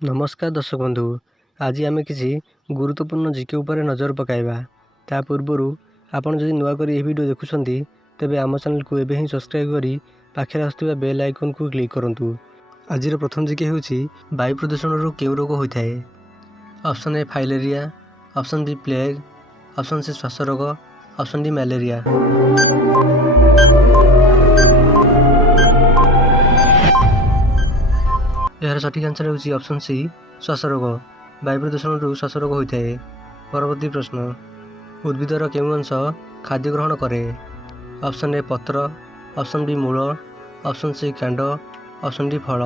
नमस्कार दर्शक बंधु, आज आम किसी गुरुत्वपूर्ण जीके उपर नजर पकाइबा। ता पूर्व आपन जदि नुआ करी वीडियो देखुछंती तेबे आम चैनल को एबे ही सब्सक्राइब करी पाखे आसुवा बेल आइकन को क्लिक करंतु। आज प्रथम जीके हेउची वायु प्रदूषण रो केउ रोग होइथाय। Option A filaria, option B plague, option C श्वास रोग, ऑप्शन डी मलेरिया। यार सठिक आंसर होची ऑप्शन सी श्वास रोग। वायु प्रदूषण रु श्वास रोग होता है। परवर्ती प्रश्न, उद्भिदर केउं अंश खाद्य ग्रहण करे? ऑप्शन ए पत्र, ऑप्शन बी मूल, ऑप्शन सी कांड, ऑप्शन डी फल।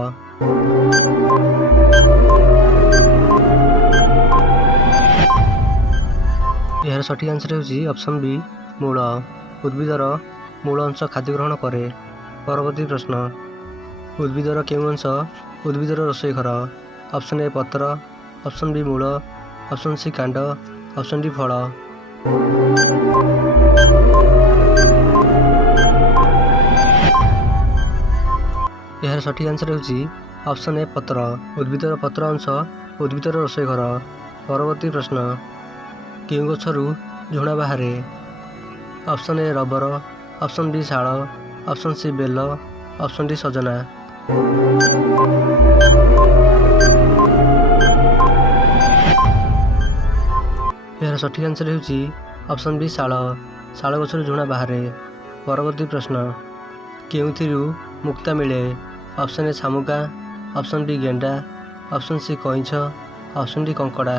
यार सठिक आंसर होची ऑप्शन बी मूल। उद्भिदर मूल अंश खाद्य ग्रहण करे। परवर्ती प्रश्न, उद्भिदर केउं अंश उद्भिदर रोषेई घर? ऑप्शन ए पत्र, ऑप्शन बी मूल, ऑप्शन सी कांड, ऑप्शन डी फल। यार सठिक आंसर होची ऑप्शन ए पत्र। उद्भिदर पत्र अंश उद्भिदर रोषेई घर। परवर्ती प्रश्न, केउं गछरु झुणा बाहारे? Option A rubber, option B शाल, ऑप्शन सी बेल, ऑप्शन डी सजना। यार सठिक आंसर होची ऑप्शन बी शाल। शाल गछरु झुणा बाहारे। परवर्ती प्रश्न, केउंथिरु मुक्ता मिले? ऑप्शन ए शामुका, ऑप्शन बी गेंडा, ऑप्शन सी कइंछ, ऑप्शन डी कंकड़ा।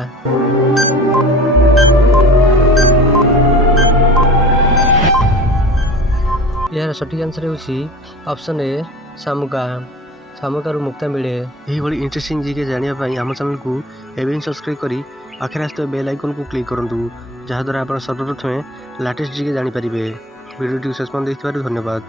यार सठिक आंसर होची ऑप्शन ए शामुका। शामुकारु मुक्ता मिले। यही बड़ी इंटरेस्टिंग जीके जानिया पाई आम चैनल को एबे ही सब्सक्राइब करी पाखे आसुवा बेल आइकन को क्लिक करंतु, जहाद्वारा आप सर्वप्रथमे लाटेस्ट जीके जानी पारिबे। वीडियो शेष पर्यंत देखिथिबारु धन्यवाद।